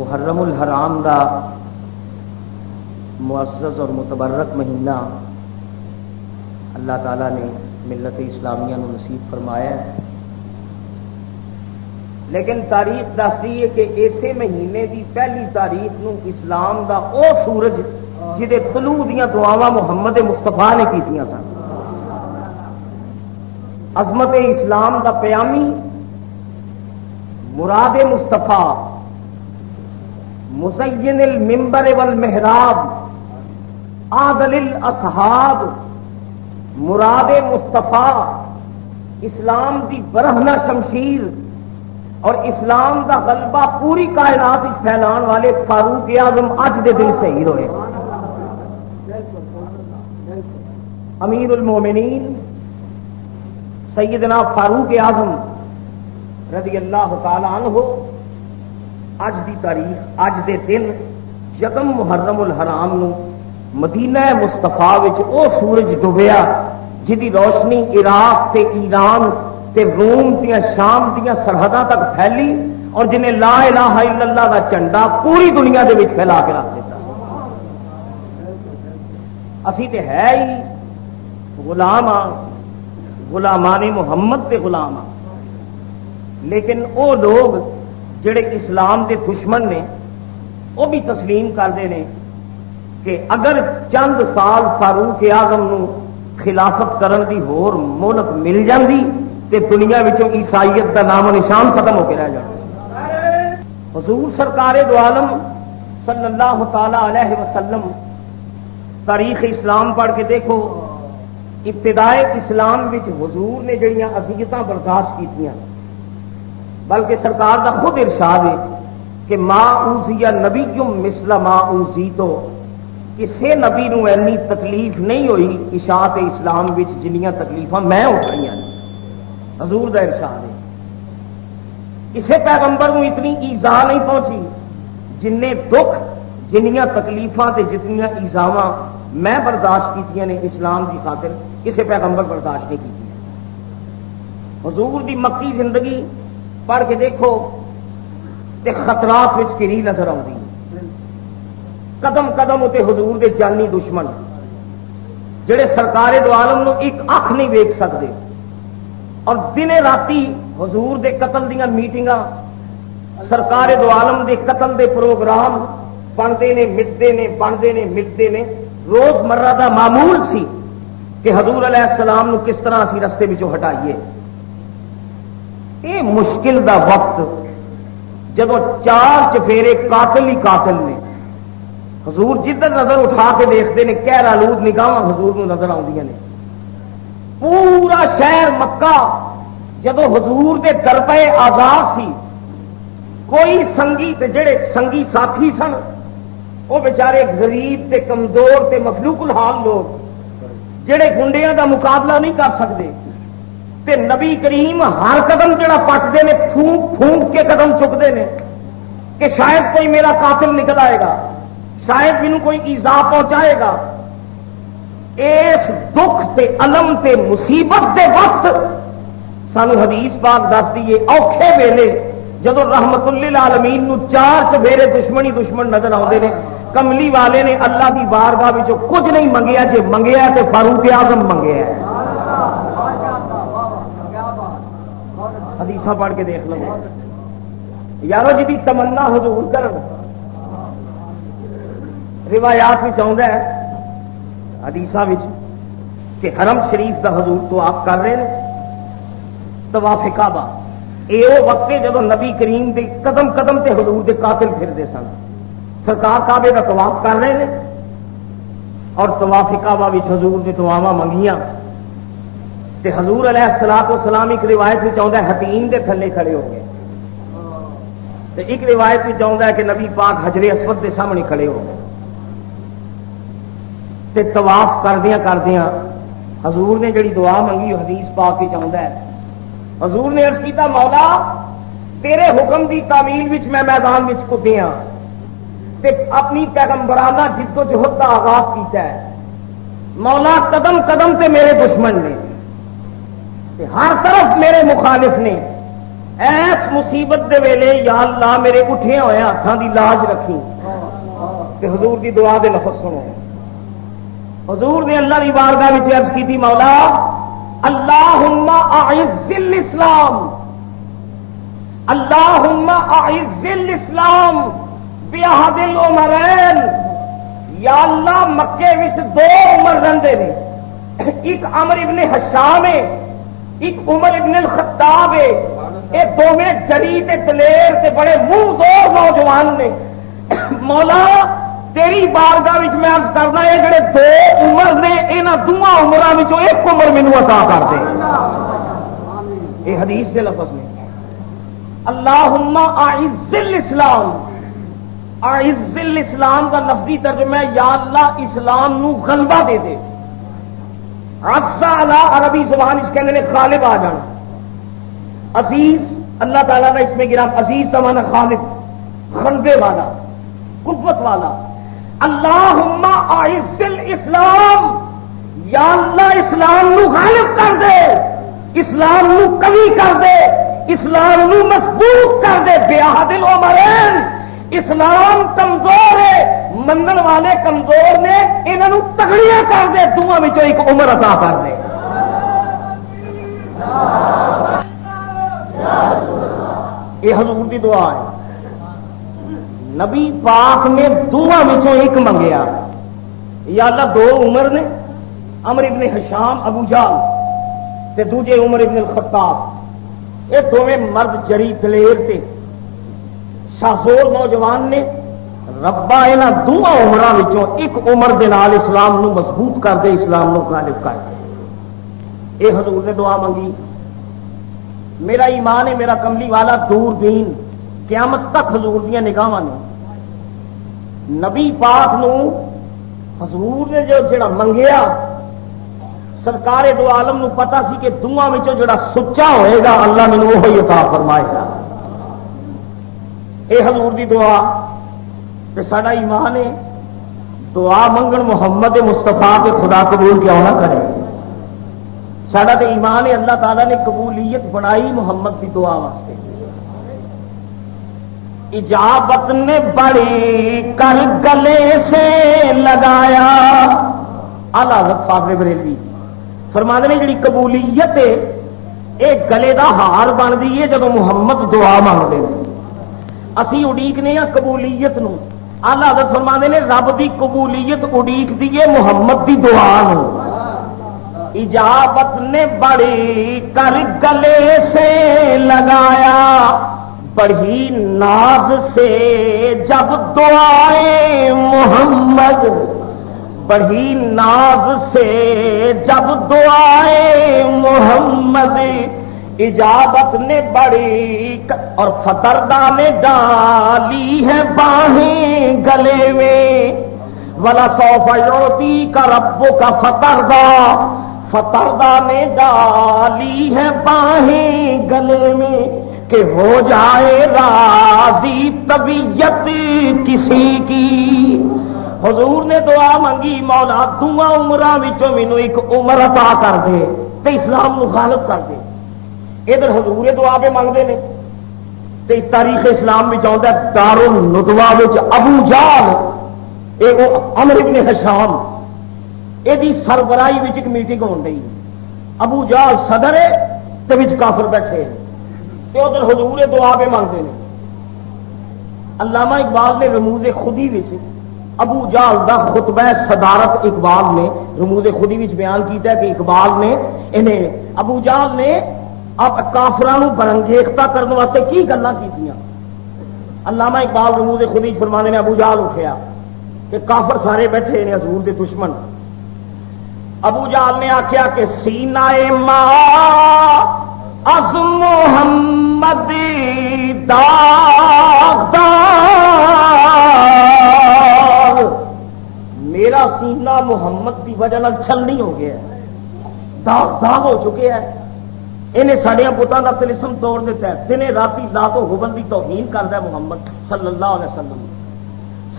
محرم الحرام دا معزز اور متبرک مہینہ اللہ تعالیٰ نے ملت اسلامیہ نو نصیب فرمایا ہے، لیکن تاریخ دستی ہے کہ اسی مہینے دی پہلی تاریخ نو اسلام دا او سورج جہدے طلوع دیاں دعاواں محمد مصطفیٰ نے کیتیاں سن، عظمت اسلام دا پیامی مراد مصطفیٰ مزین المنبر والمحراب عادل الاصحاب مراد مصطفیٰ اسلام دی برہنہ شمشیر اور اسلام دا غلبہ پوری کائنات وچ پھیلان والے فاروق اعظم اج دے دن شہید ہوئے، امیر المومنین سیدنا فاروق اعظم رضی اللہ تعالی عنہ اج دی تاریخ اج دے دن یکم محرم الحرام نو مدینہ مصطفیٰ وچ او سورج ڈوبیا جدی روشنی عراق تے ایران تے روم تے شام دیاں سرحداں تک پھیلی اور جنہیں لا الہ الا اللہ دا جھنڈا پوری دنیا دے وچ پھیلا کے رکھ دیتا۔ اسی تے ہے ہی غلام غلامان محمد تے غلام، لیکن او لوگ جڑے اسلام دے دشمن نے وہ بھی تسلیم کرتے ہیں کہ اگر چند سال فاروق اعظم نو خلافت کرن دی ہور مہلت مل جاندی تے دنیا وچوں عیسائیت دا نام و نشان ختم ہو کے رہ جاتا۔ حضور سرکار دو عالم صلی اللہ تعالی علیہ وسلم تاریخ اسلام پڑھ کے دیکھو، ابتدائے اسلام وچ حضور نے جڑیاں اذیتاں برداشت کیتیاں، بلکہ سرکار دا خود ارشاد ہے کہ ما اوذی نبی مثل ما اوذیتو، کسے نبی نو اینی تکلیف نہیں ہوئی اشاعت اسلام وچ جنیاں تکلیفاں میں اٹھائیاں نے، حضور دا ارشاد ہے۔ کسے پیغمبر نو اتنی ایذا نہیں پہنچی جن دکھ جنیاں تکلیفاں تے جتنیاں ایذاواں میں برداشت کیتیاں نے اسلام کی خاطر کسے پیغمبر برداشت نہیں کی۔ حضور دی مکی زندگی پڑھ کے دیکھو تے خطرات وچ کری نظر آتی، قدم قدم تے حضور دے جانی دشمن جڑے سرکار دو عالم نو ایک اکھ نہیں ویکھ سکتے، اور دن راتی حضور دے قتل دیاں میٹنگاں سرکار دو عالم دے قتل دے پروگرام بنتے نے مٹتے نے بنتے نے مٹتے نے، روز مرہ دا معمول سی کہ حضور علیہ السلام نو کس طرح اسی رستے وچوں ہٹائیے۔ یہ مشکل دا وقت جدو چار چفیرے قاتل ہی قاتل نے، حضور جدھر نظر اٹھا کے دیکھتے ہیں کہر آلود نگاہ حضور نو نظر آدیاں نے، پورا شہر مکہ جدو حضور دے دربے آزاد سی، کوئی سنگی تے جڑے سنگی ساتھی سن وہ بیچارے غریب تے کمزور تے مخلوق الحال لوگ جڑے گنڈیاں دا مقابلہ نہیں کر سکتے، تے نبی کریم ہر قدم جڑا پٹتے ہیں پھونک پھونک کے قدم چکتے ہیں کہ شاید کوئی میرا قاتل نکل آئے گا، شاید مینوں کوئی ایذا پہنچائے گا۔ اس دکھ تے علم تے مصیبت دے وقت سانو حدیث پاک دس دیے اوکھے ویلے جدو رحمت للعالمین نو چار چفیرے دشمنی دشمن نظر آتے ہیں، کملی والے نے اللہ کی بارگاہ وچوں کچھ نہیں منگیا، جے منگیا تے فاروق اعظم منگیا ہے۔ حدیثاں پڑھ کے دیکھ لو یارو جی تمنا حضور کر روایات میں آتا ہے حدیثاں کہ حرم شریف دا حضور تو آپ کر رہے ہیں طواف کعبہ، یہ وہ وقت ہے جدو نبی کریم دے قدم قدم تے حضور دے قاتل پھرتے سن، سرکار کعبے کا طواف کر رہے ہیں اور طواف کعبہ وچ حضور نے دعاواں منگیاں تے حضور علیہ الصلوۃ والسلام ایک روایت میں آتا ہے حتیم دے تھلے کھڑے ہو گئے، تے ایک روایت میں آتا ہے کہ نبی پاک حجر اسود دے سامنے کھڑے ہو گئے، تے طواف کردیاں حضور نے جڑی دعا منگی حدیث پاک وچ آتا ہے، حضور نے عرض کیتا مولا تیرے حکم دی تعمیل وچ میں میدان وچ کدیاں تے اپنی پیغمبرانہ جد و جہد کا آغاز کیتا ہے، مولا قدم قدم تے میرے دشمن نے تے ہر طرف میرے مخالف نے، ایس مصیبت دے ویلے یا اللہ میرے اٹھیا ہوئے ہاتھوں دی لاج رکھی کہ حضور دی دعا دے لفظ سنو. حضور نے اللہ کی بارگاہ میں عرض کی تھی مولا اللہم اعز الاسلام اللہم اعز الاسلام بعہد العمرین. یا اللہ مکے وچ دو عمر رہندے نے، ایک عمر ابن حشام ہے ایک عمر ابن الخطاب ہے. یہ دونوں جری تے دلیر تے بڑے منہ زور نوجوان نے. مولا تیری بارگاہ وچ میں عرض کرنا ہے جڑے دو عمر نے انہاں دوواں عمراں وچوں ایک عمر مینوں عطا کر دے. یہ حدیث سے لفظ نے اللہم اعز الاسلام. اعز الاسلام کا لفظی ترجمہ ہے یا اللہ اسلام نو غلبہ دے دے. عز علی عربی زبان اس کہنے نے غالب آ جانا. عزیز اللہ تعالیٰ نے اس میں گرام عزیز کا معنی غالب غلبے والا قوت والا. اللہم اعز الاسلام یا اللہ اسلام نو غالب کر دے، اسلام نو قوی کر دے، اسلام نو مضبوط کر دے. بعہد العمرین اسلام کمزور ہے، منن والے کمزور نے، انہوں تگڑیاں کر دے، دونوں میں ایک عمر عطا کر دے. یہ حضور کی دعا ہے. نبی پاک نے دونوں میں ایک منگیا. یا اللہ دو عمر نے، عمر ابن حشام ابو جہل تے دوجے عمر ابن الخطاب. یہ دونوں مرد جری دلیر تے شاہزور نوجوان نے. ربا یہاں دونوں عمروں وچوں ایک عمر دے نال اسلام نو مضبوط کر دے، اسلام نو غالب کر دے. یہ حضور نے دعا منگی. میرا ایمان ہے میرا کملی والا دور دین قیامت تک حضور دیا نگاہاں نے. نبی پاک نو حضور نے جو جڑا منگیا سرکار دو عالم نو پتا سی کہ دونوں وچوں جڑا سچا ہوئے گا اللہ مینوں وہی عطا فرمائے گا. اے حضور دی دعا تے ساڈا ایمان ہے. دعا منگن محمد مصطفیٰ کے خدا قبول کیوں نہ کرے. ساڈا تے ایمان ہے اللہ تعالیٰ نے قبولیت بنائی محمد کی دعا واسطے. اجابت نے بڑی کر گلے سے لگایا. اعلی حضرت فاضل بریلوی فرماتے ہیں جڑی قبولیت ہے یہ گلے دا ہار بنتی ہے جب محمد دعا مانگتے ہیں. اسی اڈیکنے ہاں قبولیت نو. اعلی حضرت فرماتے ہیں رب دی قبولیت اڈیک دی ہے محمد دی دعا نو. اجابت نے بڑی کر گلے سے لگایا بڑی ناز سے جب دعائیں محمد. بڑی ناز سے جب دعائیں محمد. اجابت نے بڑی اور فتردہ نے ڈالی ہے باہیں گلے میں. ولا سوف یعطی کا رب کا فتردہ. فتردہ نے ڈالی ہے باہیں گلے میں کہ ہو جائے راضی طبیعت کسی کی. حضور نے دعا منگی مولا دونوں عمراں وچوں مینوں ایک عمر عطا کر دے تے اسلام نو غالب کر دے. ادھر حضور دعا پہ منگتے ہیں تے تاریخ اسلام میں آتا ہے دار الندوہ وچ ابو جہل عمر ابن حشام یہ سربراہی وچ ایک میٹنگ ہو رہی. ابو جہل صدر ہے تے وچ کافر بیٹھے تے ادھر حضور دعا پہ منگتے ہیں. علامہ اقبال نے رموز خودی وچ ابو جہل دا خطبہ صدارت اقبال نے رموز خودی وچ بیان کیتا ہے کہ اقبال نے انہیں ابو جہل نے اب کافرانو برنگیختہ کرنے واسطے کی گلاں کیتیاں. علامہ اقبال رموز خودی فرمانے نے ابو جہل اٹھیا کہ کافر سارے بیٹھے نے حضور دے دشمن. ابو جہل نے آخیا کہ سینہ ماں از محمد داغدار. میرا سینہ محمد کی وجہ چھلنی ہو گیا ہے، داغ داغ ہو چکے ہیں. انہیں سڈیا پتوں کا تلسم توڑ دیتا ہے. دنے راتی ذات و حبل کی توہین کرتا ہے محمد صلی اللہ علیہ وسلم.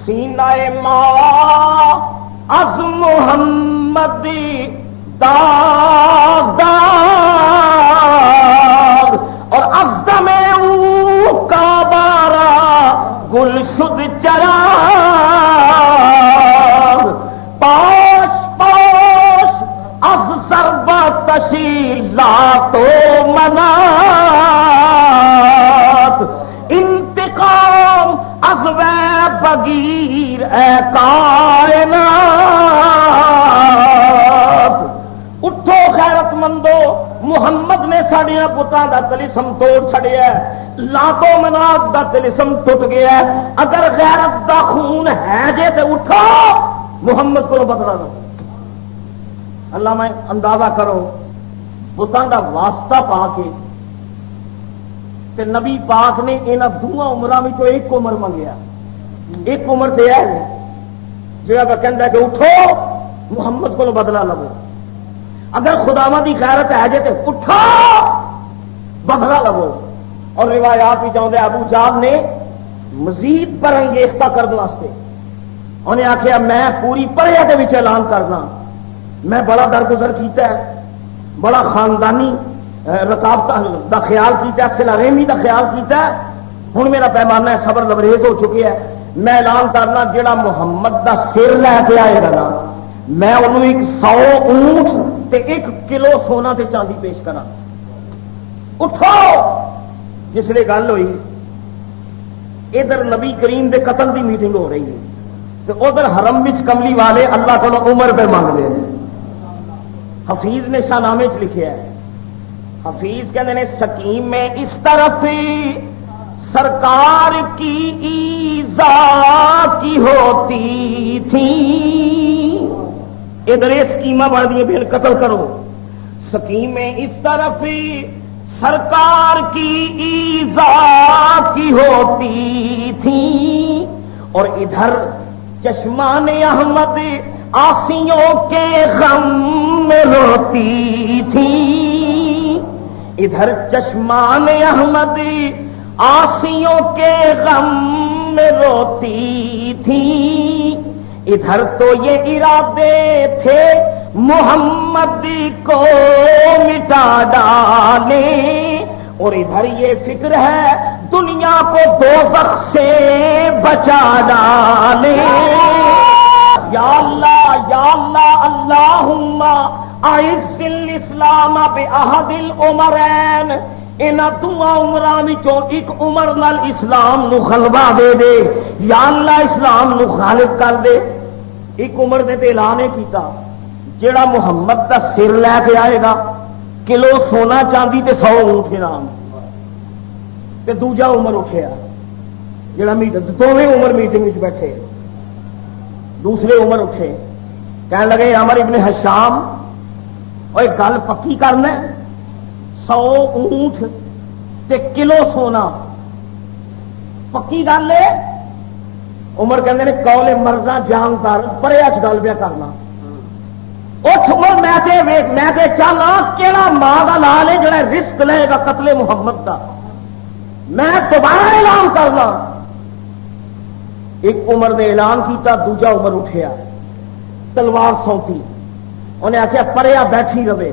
سینہ ماں از محمد داغ داغ اور ازدم چراغ پاش پاش از ضربتشی ذات و منات انتقام از وے بگیر اے کائنات اٹھو غیرت مندو محمد نے ساڑیاں پتاں دا تلسم توڑ چھڑیا ہے لاتو منات دا تلسم ٹوٹ گیا ہے اگر غیرت دا خون ہے جے تے اٹھو محمد کو بدلا دو اللہ میں اندازہ کرو پتاں دا واسطہ پا کے تے نبی پاک نے انہاں دونوں عمراں وچوں ایک عمر منگیا ایک عمر تے ہے جہاں کہندا کہ اٹھو محمد کو بدلا لو اگر خداواں دی غیرت ہے جے تے اٹھو بدلا لو اور روایات بھی چاہتے ابو جہل نے مزید برانگیختہ کرنے واسطے انہیں آخیا میں پوری پریا کے وچ اعلان کرنا میں بڑا درگزر کیتا ہے بڑا خاندانی رکاوٹ دا خیال کیتا ہے صلہ رحمی دا خیال کیتا ہے ہن میرا پیمانہ ہے صبر لبریز ہو چکے ہے میں اعلان کرنا جڑا محمد دا سر لے کے آئے گا نا میں انہوں 100 اونٹ تے 1 کلو سونا تے چاندی پیش کرا اٹھو جس لیے گل ہوئی ادھر نبی کریم دے قتل دی میٹنگ ہو رہی ہے تو ادھر حرم وچ کملی والے اللہ کو عمر پہ مانگتے ہیں حفیظ نے شاہنامے چ لکھیا ہے حفیظ کہتے ہیں سکیم میں اس طرف سرکار کی ایذا کی ہوتی تھی ادھر سکیماں بڑھ دی بھیڑ قتل کرو سکیم میں اس طرف سرکار کی ایذا کی ہوتی تھی اور ادھر چشمان احمد آسیوں کے غم میں روتی تھی ادھر چشمان احمد آسیوں کے غم میں روتی تھی ادھر تو یہ ارادے تھے محمد کو مٹا ڈالے اور ادھر یہ فکر ہے دنیا کو دوزخ سے بچا ڈالے یا اللہ اللہم اعز الاسلام بعہد العمرین انہاں دعا عمراں وچوں ایک عمر نال اسلام نو غلبہ دے دے یا اللہ اسلام نو غالب کر دے ایک عمر نے تے اعلان کیتا جیڑا محمد دا سر لے کے آئے گا کلو سونا چاندی تے 100 اونٹ انعام تے دوجا عمر اٹھیا جیڑا میٹنگ دونوں عمر میٹنگ وچ بیٹھے دوسرے عمر اٹھے کہنے لگے عمر ابن حشام اور گل پکی کرنا 100 اونٹ تے کلو سونا پکی گل ہے عمر کہندے نے قول مرزا جان کر پرے اچ گل پیا کرنا اٹھ عمر میں تے چاہنا کیڑا ماں دا لال ہے جڑا رزق لے گا قتل محمد دا میں دوبارہ اعلان کرنا ایک عمر نے اعلان کیتا دوجا عمر اٹھیا تلوار سونتی انہیں آخیا پریا بیٹھی رہے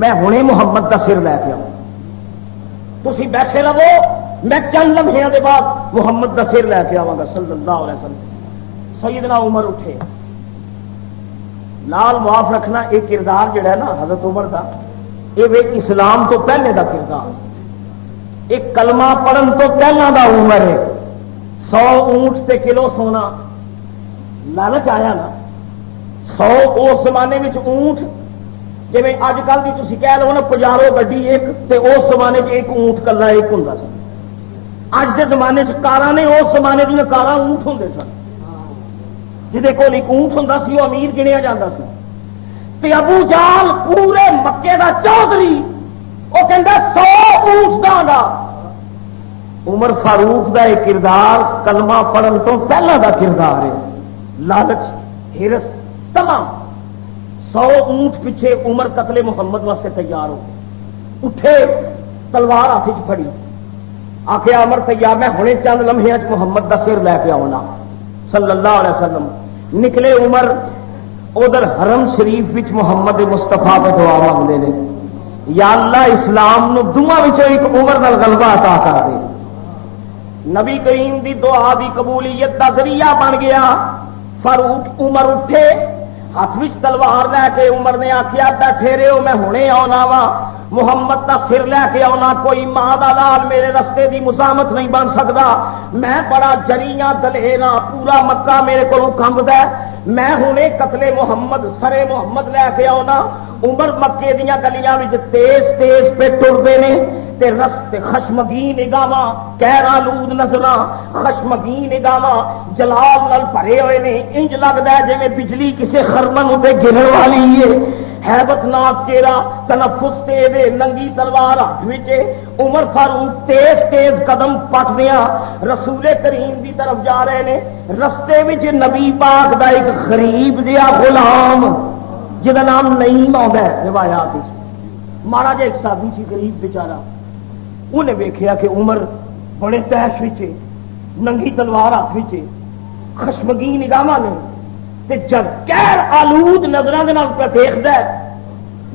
میں ہنے محمد دا سر لے کے آؤں تسی بیٹھے رہو میں چند لمحے دے بعد محمد دا سر لے کے آواں گا صلی اللہ علیہ وسلم سیدنا عمر اٹھے لال معاف رکھنا ایک کردار جڑا ہے نا حضرت عمر دا یہ اسلام تو پہلے دا کردار ایک کلمہ پڑھن تو پہلا دا عمر ہے 100 اونٹ تے کلو سونا لالچ آیا نا 100 اس زمانے میں اونٹ جی اج کل کی تھی کہہ لو نا پجارو گڈی ایک تے اس زمانے ایک اونٹ کلا ایک ہوں سن اج کے زمانے کاراں نے اس زمانے دیا کاراں اونٹ ہوں سن جہد کول ایک اونٹ ہوں سی وہ امیر گنیا جاتا سی تے ابو جال پورے مکے دا چودھری وہ کہندا 100 اونٹ داں گا عمر فاروق دا ایک کردار کلمہ پڑھن تو پہلا دا کردار ہے لالچ ہرس تمام 100 اونٹ پیچھے عمر قتل محمد واسطے تیار ہو اٹھے تلوار ہاتھ پھڑی آخیا عمر تیار میں ہنے چند لمحے محمد دا سر لے کے آنا صلی اللہ علیہ وسلم نکلے عمر ادھر حرم شریف وچ محمد مصطفیٰ پہ دعا مانگتے ہیں یا اللہ اسلام نو دعا وچ ایک عمر نال غلبہ عطا کر دے نبی کریم دی دعا دی قبولیت دا ذریعہ بن گیا. فاروق عمر اٹھے ہاتھ وچ تلوار لے کے. عمر نے آخیا بیٹھے رہو میں ہنے آنا وا, محمد دا سر لے کے آنا, کوئی ماں دا لال میرے رستے دی مزاحمت نہیں بن سکتا. میں بڑا جریاں دلیراں, پورا مکہ میرے کو کمبدا, میں ہنے قتل محمد سرے محمد لے کے آنا. عمر مکے دیاں گلیاں وچ تیز تیز پہ ٹردے نے تے رستے خشمگین نگاہاں, کہرالود نظراں, خشمگین نگاہاں جلال نال بھرے ہوئے نے. انج لگدا ہے جویں بجلی کسے خرمن تے گرن والی ہے. ہیبت ناک چہرہ, تنفس تیز, ننگی تلوار ہاتھ وچ. عمر فاروق تیز تیز قدم پٹدیاں رسول کریم دی طرف جا رہے نے. رستے وچ نبی پاک دا ایک غریب جہا غلام جہاں نام نعیم آتا ہے روایات, ماڑا جا ایک سادی سی غریب بیچارہ, انہیں ویکھیا کہ عمر بڑے تیش وچ, ننگی تلوار ہاتھ وچ, خشمگین نگاہاں نے, تے جب غیر آلود نظراں دے نال پہ دیکھدا ہے.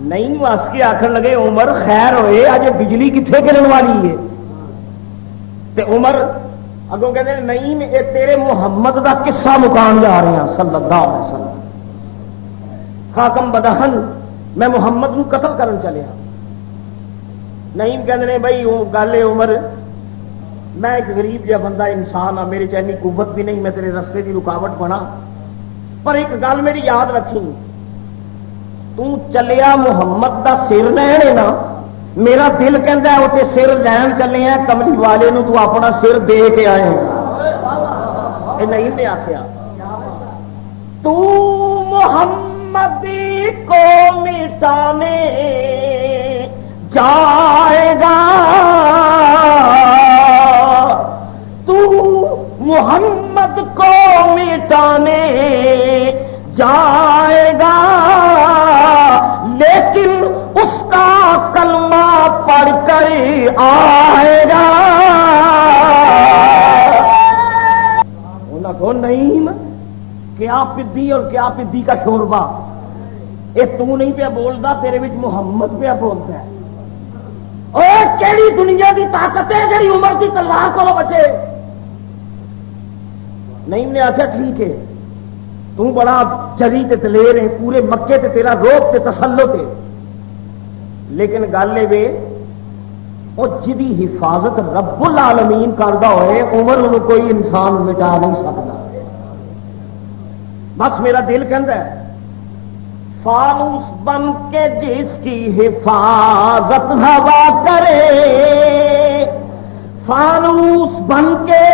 نہیں وس کے آخر لگے عمر خیر ہوئے اج بجلی کتنے گرن والی ہے. تے عمر اگوں کہتے نہیں اے تیرے محمد دا قصہ مکان جا رہے ہیں صلی اللہ علیہ وسلم. حاکم بدہن میں محمد نو قتل کرن چلیا. نہیں کہتے بھائی گل ہے عمر, میں ایک غریب جہا بندہ انسان ہاں, میرے چینی قوت بھی نہیں میں تیرے رستے کی رکاوٹ بنا, پر ایک گل میری یاد رکھی, تو چلیا محمد دا سر لین نا, میرا دل کہندا ہے اوتے سر لین چلے ہیں کملی والے نو تو اپنا سر دے کے آئے. اے نہیں نے آخیا تو محمد کو مٹانے جائے گا, تو محمد کو مٹانے جائے گا, لیکن اس کا کلمہ پڑھ کر آئے گا. انہوں کو نہیں کیا پدی اور کیا پدی کا شوربا, یہ تو نہیں پیا بولتا, تیرے وچ محمد پیا بولتا ہے. اور کیڑی دنیا کی طاقت ہے جڑی عمر کی تلوار کو بچے. نہیں نے آخیا ٹھیک ہے تو بڑا چری تے دلیر ہے, پورے مکے تے تیرا روب تے تسلط ہے, لیکن گل یہ وہ جدی حفاظت رب العالمین کردا ہوئے عمر انہوں کوئی انسان مٹا نہیں سکتا. بس میرا دل کہندا ہے فانوس بن کے جس کی حفاظت ہوا کرے, فانوس بن کے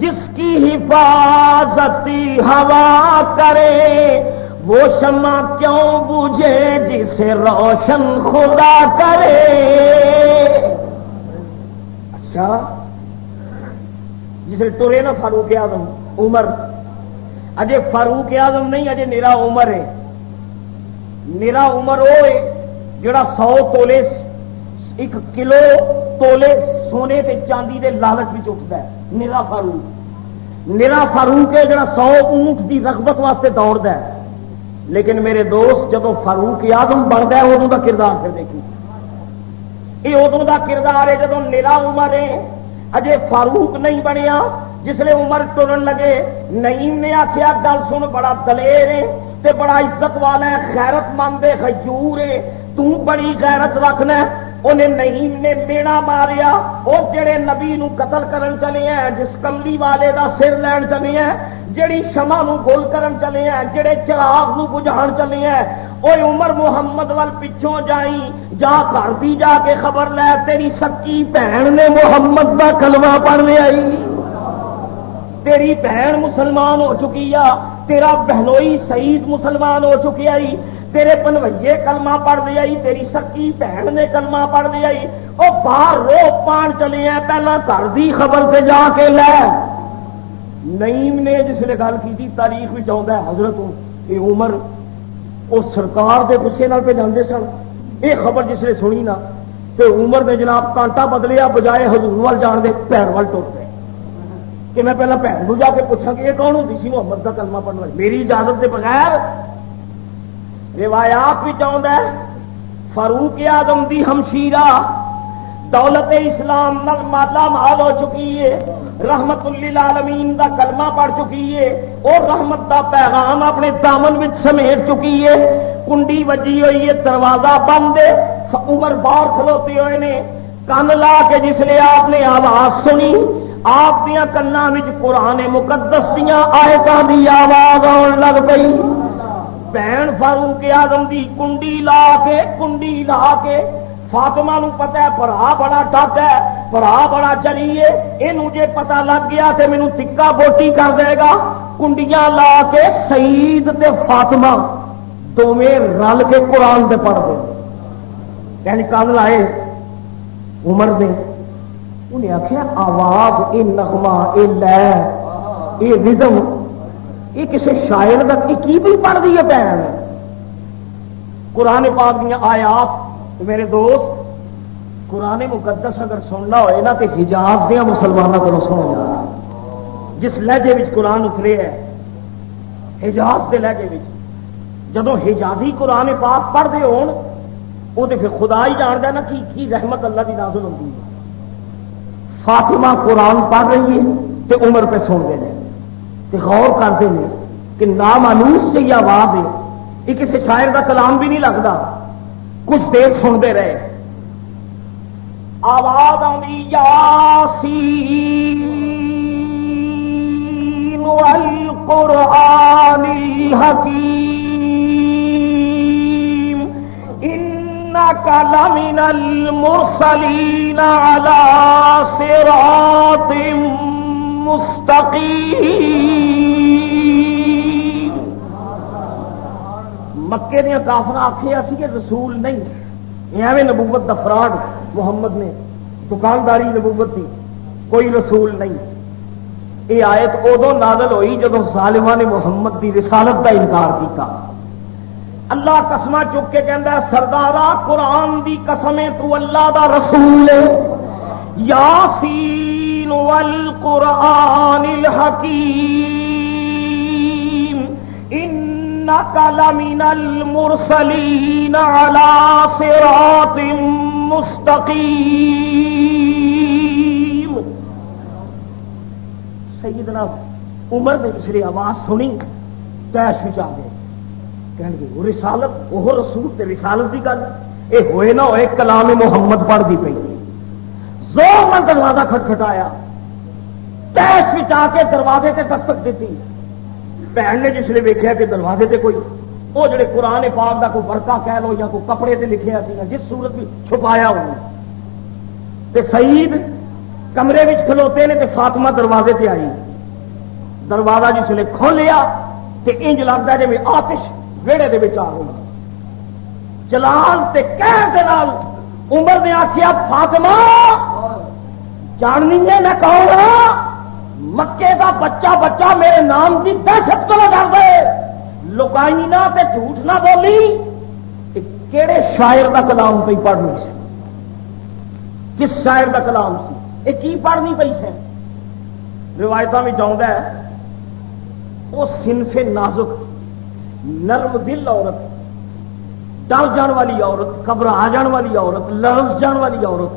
جس کی حفاظت ہوا کرے, وہ شمع کیوں بجھے جسے روشن خدا کرے. اچھا جسے ٹرے نا فاروق اعظم عمر, اجے فاروق اعظم نہیں, اجے میرا عمر ہے. میرا عمر وہ ہے جڑا 100 تولے 1 کلو تولے سونے تے چاندی دے لالچ بھی اٹھتا ہے. میرا فاروق ہے جڑا 100 اونٹ دی رغبت واسطے دوڑتا ہے. لیکن میرے دوست جدو فاروق اعظم بنتا ہے ادوں کا کردار پھر دیکھی, یہ ادوں کا کردار ہے جدو میرا عمر ہے. اجے فاروق نہیں بنیا, جسے عمر ٹرن لگے نعیم نے آخیا گل سن بڑا دلیر ہے تے بڑا عزت والا ہے, غیرت مند ہے, خجور ہے, تو بڑی غیرت رکھنا. انہیں نعیم نے میڑا ماریا, وہ جڑے نبی نو قتل کرن چلے ہیں, جس کملی والے دا سر لین چلے ہیں, جڑی شمع نو گول کرن چلے ہیں, جڑے چراغ نو بجھان چلے ہیں. اوے عمر محمد وال پچھوں جائی, جا گھر دی جا کے خبر لے تیری سکی بہن نے محمد دا کلمہ پڑھ لے آئی, تیری بہن مسلمان ہو چکی ہے, تیرا بہنوئی سعید مسلمان ہو چکی آئی, تیرے پنویے کلمہ پڑھ دے آئی, تیری سکی بہن نے کلمہ پڑھ دے آئی. وہ باہر رو پان چلے ہیں, پہلا گھر دی خبر سے جا کے لے. نعیم نے جس نے گل کی تاریخ بھی چاہتا ہے حضرت یہ عمر وہ سرکار دے غصے نال پہ جاندے سن. یہ خبر جس نے سنی نا تو عمر نے جناب کانٹا بدلیا, بجائے حضور وال جان دے پیر وال ٹر پے کہ میں پہلا بھن کو جا کے پوچھا کہ یہ کون ہوتی سی محمد کا کلمہ پڑھنے والی, میری اجازت کے بغیر. روایات بھی چاہتا ہے فاروق اعظم دی ہمشیرہ دولت اسلام نال مالا مال ہو چکی ہے، رحمت للعالمین دا کلمہ پڑھ چکی ہے، اور رحمت دا پیغام اپنے دامن وچ سمیٹ چکی ہے، کنڈی وجی ہوئی ہے، دروازہ بند ہے، عمر باہر کھلوتے ہوئے نے، کن لا کے جس لیے آپ نے آواز سنی، آپ دیا کنا وچ قرآن مقدس دیا آیتاں دی آواز آن لگ پئی، بہن فاروق اعظم دی کنڈی لا کے فاطمہ نو پتا ہے برا بڑا ٹٹ ہے، برا بڑا چلی ہے، یہ جے پتا لگ گیا تے مینوں تکا بوٹی کر دے گا، کنڈیاں لا کے سعید تے فاطمہ دونوں رل کے قرآن دے پڑھ دے، یعنی کان لائے عمر دے، انہیں آخیا آواز، یہ نغمہ، یہ لے، یہ رزم، یہ کسی شاعر کا کی بھی پڑھ دی ہے پہن قرآن پاک دیا آیات۔ میرے دوست قرآن مقدس اگر سننا ہوئے نا تو حجاز دیا مسلمانوں کو سنو جا، جس لہجے میں قرآن اترے ہے حجاز کے لہجے میں، جدو حجازی قرآن پاک پڑھتے ہون وہ تو پھر خدا ہی جانتا نا کی رحمت اللہ کی نازل ہوتی ہے۔ فاطمہ قرآن پڑھ رہی ہے تو عمر پہ سنتے ہیں تو غور کرتے ہیں کہ نامانوس سے یہ آواز ہے، یہ کسی شاعر کا کلام بھی نہیں لگتا، کچھ دیر سنتے رہے، آواز آئی یاسین والقرآن الحکیم انک لمن المرسلین علی صراط مستقیم۔ مکے دیا کافر آخیا سی کہ رسول نہیں، ایویں نبوت دا فراڈ محمد نے، دکانداری نبوت دی، کوئی رسول نہیں۔ یہ آیت ادو نازل ہوئی جدو ظالمان نے محمد دی رسالت دا انکار کیتا۔ اللہ قسمہ چک کے کہندا ہے سردارا قرآن دی قسم تو اللہ دا رسول ہے، یاسین والقرآن الحکیم انک لمن المرسلین علی صراط مستقیم۔ سیدنا عمر نے پچھلی آواز سنی تیش آ گئے، کہنے گے وہ رسالت، وہ رسول تے رسالت کی گل، یہ ہوئے نہ ہوئے کلام محمد پڑھ دی پئی، زور میں دروازہ کھٹکھٹایا، تیش آ کے دروازے تے دستک دیتی، بہن نے جس نے ویکھیا کہ دروازے تے کوئی وہ جڑے قرآن پاک دا کوئی ورقہ کہہ لو یا کوئی کپڑے تے لکھیا سی جس صورت بھی چھپایا انہوں تے سعید کمرے وچ کھلوتے نے تے فاطمہ دروازے تے آئی، دروازہ جس نے کھولیا تے انج لگتا جی میں آتش ویڑے دے وچ آ گئی، جلال تے قہر دے نال عمر نے آخیا فاطمہ جاننی ہے میں کون ہاں؟ مکے دا بچہ بچہ میرے نام کی دہشت کو نہ ڈر دے، لکائی نہ تے جھوٹ نہ بولی، کیڑے شاعر دا کلام پہ پڑھنی سی، کس شاعر دا کلام سی، یہ کی پڑھنی پئی سے؟ روایتوں میں آتا ہے وہ صنف نازک نرم دل عورت، ڈر جان والی عورت، گھبرا جان والی عورت، لرز جان والی عورت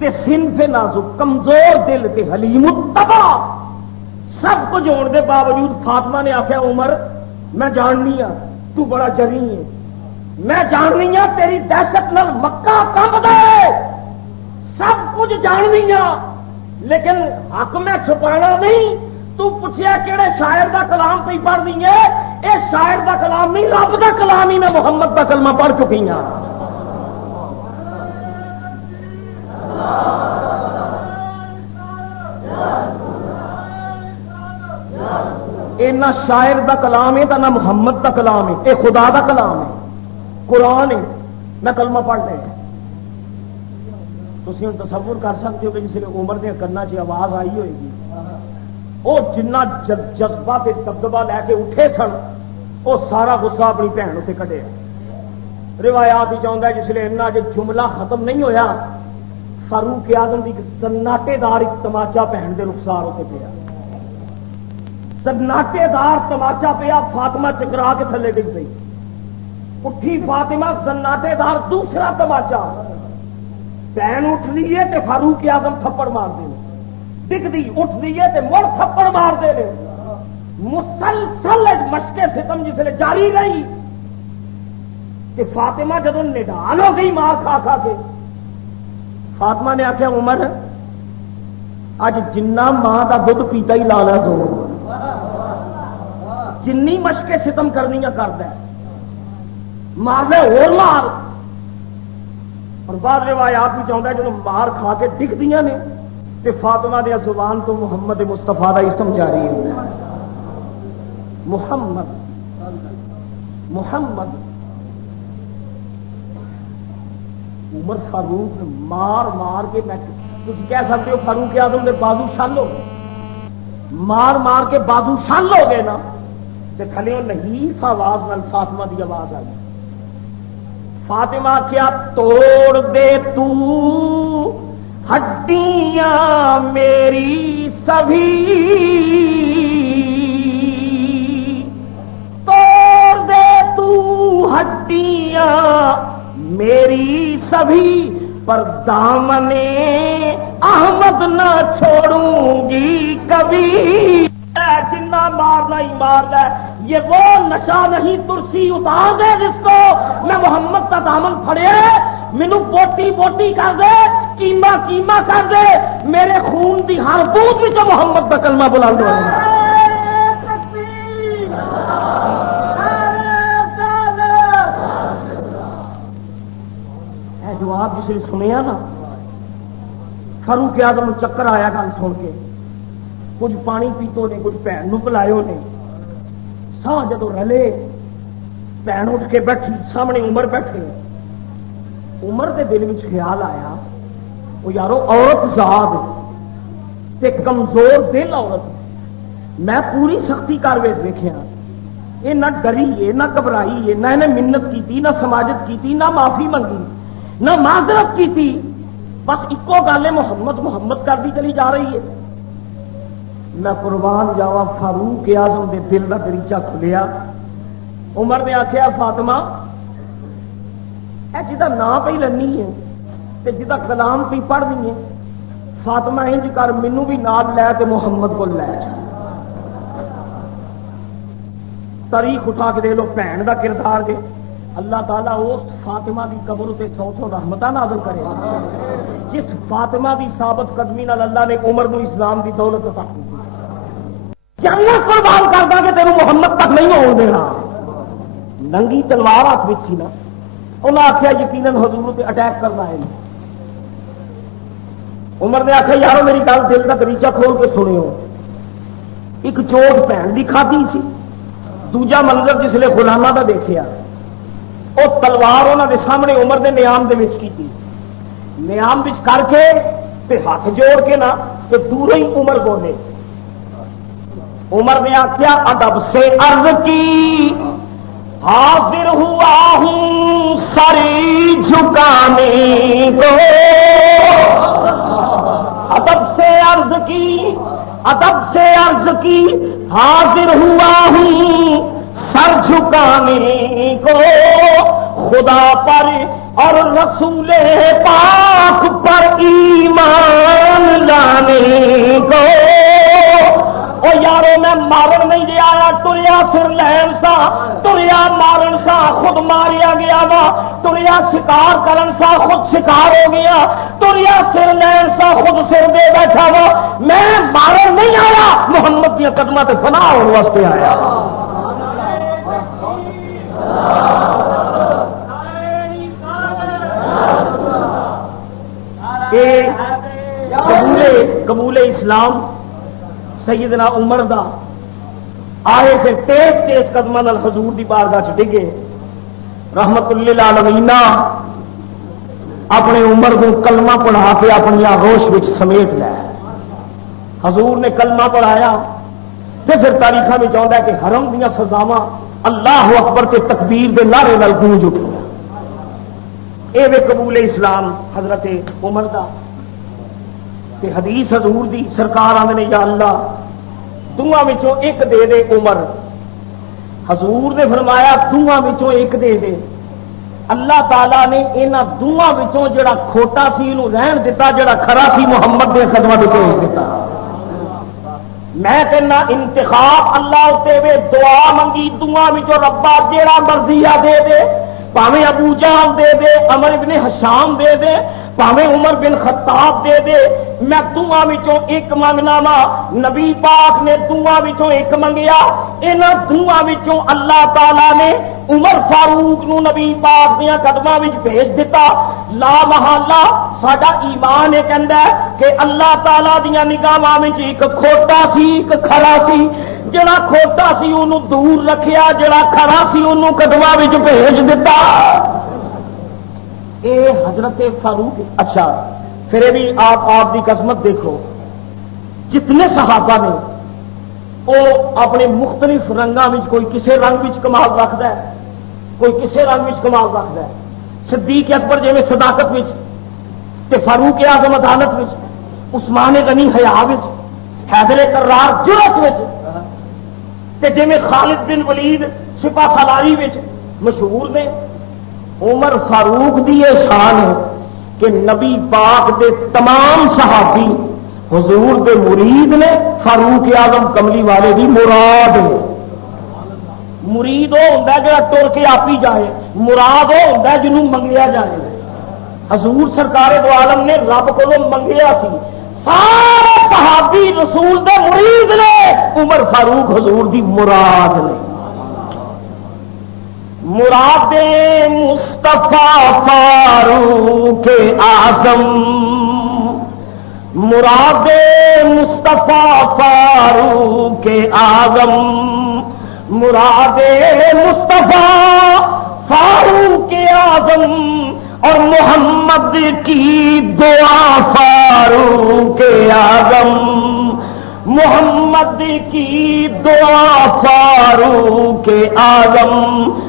تے صنف نازک کمزور دل تے حلیم الطبع، سب کچھ ہونے کے باوجود فاطمہ نے آخیا عمر میں جاننی ہاں تو بڑا جری ہے، میں جاننی ہاں تیری دہشت نال مکہ کمب دے، سب کچھ جاننی ہاں لیکن حق میں چھپانا نہیں، تو پوچھیا کہڑے شاعر دا کلام پہ پڑھنی ہے؟ اے شاعر دا کلام نہیں، رب دا کلام ہی، میں محمد دا کلمہ پڑھ چکی ہوں۔ نہ شاعر دا کلام ہے نہ محمد دا کلام ہے، اے خدا دا کلام ہے، قرآن ہے، میں کلمہ پڑھ دے۔ تسی ہن تصور کر سکتے ہو کہ جس عمر دے کنا چ آواز آئی ہوئے گی، وہ جنہ جذبہ تے دبدبہ لے کے اٹھے سن، وہ سارا غصہ اپنی بہن اتنے کڈیا۔ روایات ہی چاہتا ہے جس لیے اتنا جب جملہ ختم نہیں ہویا فاروق اعظم کی سناٹے دار ایک تماچا بہن دے رخسار اتنے پیا، سناٹے دار تماچا پیا، فاطمہ چکرا کے تھلے ڈگ پئی، اٹھی فاطمہ، سناٹے دار دوسرا تماچا، بہن اٹھتی ہے تو فاروق اعظم تھپڑ مارتے ہیں، ڈگتی اٹھتی ہے تو مڑ تھپڑ مارتے ہیں، مسلسل مشق ستم جس نے جاری رہی کہ فاطمہ جدو نڈال ہو گئی مار کھا کھا کے، فاطمہ نے آخیا عمر اج جنہ ماں کا دھد پیتا ہی لا لیا زور، جنی مشق ستم کرنی کرتا ہے، مار لے اور مار۔ اور بعد روایات بھی چاہتا ہے جب مار کھا کے ڈگدیاں نے تو فاطمہ دیا زبان تو محمد مصطفیٰ کا اسم جاری ہے، محمد محمد۔ عمر فاروق مار مار کے میں تم کہہ سکتے ہو فاروق اعظم کے بازو شل ہو گئے، مار مار کے بازو شل ہو گئے نا، تو تھلے نحیف آواز نال فاطمہ دی آواز آئی، فاطمہ کیا توڑ دے تو ہڈیاں میری سبھی، توڑ دے تو ہڈیاں میری سبھی، پر دامنے احمد نہ چھوڑوں گی کبھی۔ جنہ مارنا ہی مارنا، یہ وہ نشہ نہیں ترسی اتار دے جس کو میں محمد کا دامن پھڑے، مینو بوٹی بوٹی کر دے، کیما کیما کر دے، میرے خون دی ہر بوند بھی تو محمد کا کلمہ بلند ہو جائے۔ جواب جسے سنیا نا، فاروق اعظم چکر آیا گل سن کے، کچھ پانی پیتو نے، کچھ بھن نو پلایو نے، سا جدو رلے بھن اٹھ کے بیٹھی سامنے عمر بیٹھے، عمر دے دل میں خیال آیا وہ یارو عورت ذات تے کمزور دل عورت، میں پوری سختی کر ویکھیا، یہ نہ ڈری ہے نہ گھبرائی ہے، نہ انہیں منت کی نہ سماجت کی نہ معافی منگی نہ معذرت کی تھی، بس اکو گل محمد محمد کرتی چلی جا رہی ہے۔ میں قربان جاوا فاروق اعظم دے دل کا دریچہ کھلیا، عمر نے آخیا فاطمہ اے جدا نام پہ لنی ہے تے جدا کلام پہ پڑھنی ہے، فاطمہ انج کر مینوں بھی نال لے تے محمد کو لے جا۔ تاریخ اٹھا کے دے لو بھن دا کردار دے، اللہ تعالیٰ اس فاطمہ دی قبر تے 100 رحمتہ نازل کرے جس فاطمہ دی ثابت قدمی نال اللہ نے عمر نو اسلام دی دولت عطا کی، جنت قربان کر دا کہ تینوں محمد تک نہیں ہون دینا۔ ننگی تلوار ہاتھ وچ سی نا، انہاں آخیا یقیناً حضور تے اٹیک کرنا ہے۔ عمر نے آخیا یارو میری گل دل کا دریچہ کھول کے سنیو، ایک چوٹ بھن دی کھادی سی، دوجا منظر جس نے غلاماں دا دیکھیا، وہ تلوار انہوں نے سامنے عمر دے نیام دے وچ کی، نیام وچ کر کے تے ہاتھ جوڑ کے نا تے دور ہی عمر بولے، عمر نے آخیا ادب سے عرض کی حاضر ہوا ہوں سر جھکانے کو، ادب سے عرض کی، ادب سے عرض کی حاضر ہوا ہوں سر جھکانے کو، خدا پر اور رسول پاک پر ایمان لانے کو۔ او یارو میں مارن نہیں دے آیا، تریا سر لین سا، تریا مارن سا خود ماریا گیا وا، تریا شکار کرن سا خود شکار ہو گیا، تریا سر لین سا خود سر دے بیٹھا وا، میں مارن نہیں آیا، محمد دیا قدمہ تے فنا ہونے واسطے آیا۔ قبول اسلام سیدنا عمر دا آئے پھر تیز تیز قدمہ نال حضور دی بارگاہ چ ڈگے، رحمت للعالمین اپنے عمر کو کلمہ پڑھا کے اپنی آغوش وچ سمیٹ لیا۔ حضور نے کلمہ پڑھایا تے پھر تاریخاں میں آتا ہے کہ حرم دیاں فضاواں اللہ اکبر تے تکبیر دے نعرے نال گونج اٹھیا۔ اے وے قبول اسلام حضرت عمر دا تے حدیث حضور دی سرکار آندے نے یا اللہ دعاں وچوں ایک دے دے عمر، حضور نے فرمایا دعاں وچوں ایک دے دے، اللہ تعالیٰ نے انہاں دونوں وچوں جڑا کھوٹا سی انہوں رہن دیتا، جڑا کھرا سی محمد دے قدماں وچ بھیج دیتا۔ میں کہنا انتخاب اللہ تے وے، دعا منگی دعا وچوں ربا جیڑا مرضی دے دے، پاویں ابو جہل دے دے، عمر ابن حشام دے دے، پاویں عمر بن خطاب دے دے، میں دعا وچوں ایک منگنا وا۔ نبی پاک نے دعا وچوں ایک منگیا، انہاں دعا وچوں اللہ تعالی نے عمر فاروق نو نبی پاک دیاں قدماں وچ بھیج دیتا۔ لا محالہ ساڈا ایمان یہ کہندا ہے کہ اللہ تعالی دیاں نگاہاں وچ ایک کھوٹا سی ایک کھرا سی، جڑا کھوٹا سی انہوں دور رکھیا، جڑا کھرا سی انہوں قدماں وچ بھیج دیتا۔ اے حضرت فاروق۔ اچھا پھر بھی آپ دی قسمت دیکھو، جتنے صحابہ نے وہ اپنے مختلف رنگاں وچ، کوئی کسے رنگ وچ کمال رکھدا ہے، کوئی کسے رنگ وچ کمال رکھدا ہے۔ صدیق اکبر جویں صداقت وچ، تے فاروق اعظم عدالت وچ، عثمان غنی حیا وچ، حیدر کرار جرأت وچ، تے جویں خالد بن ولید سپہ سالاری وچ مشہور نے۔ عمر فاروق دی یہ شان ہے کہ نبی پاک دے تمام صحابی حضور دے مرید نے، فاروق اعظم کملی والے دی مراد ہے۔ مرید وہ ہوتا ہے جڑا ٹر کے آپ ہی جائے، مراد وہ ہوتا ہے جنہوں منگیا جائے۔ حضور سرکار دو عالم نے رب کو منگیا سی، سارے صحابی رسول دے مرید نے، عمر فاروق حضور دی مراد نے۔ مراد مصطفیٰ فاروق اعظم، مراد مصطفیٰ فاروق اعظم، مراد مصطفیٰ فاروق اعظم، اور محمد کی دعا فاروق اعظم، محمد کی دعا فاروق اعظم۔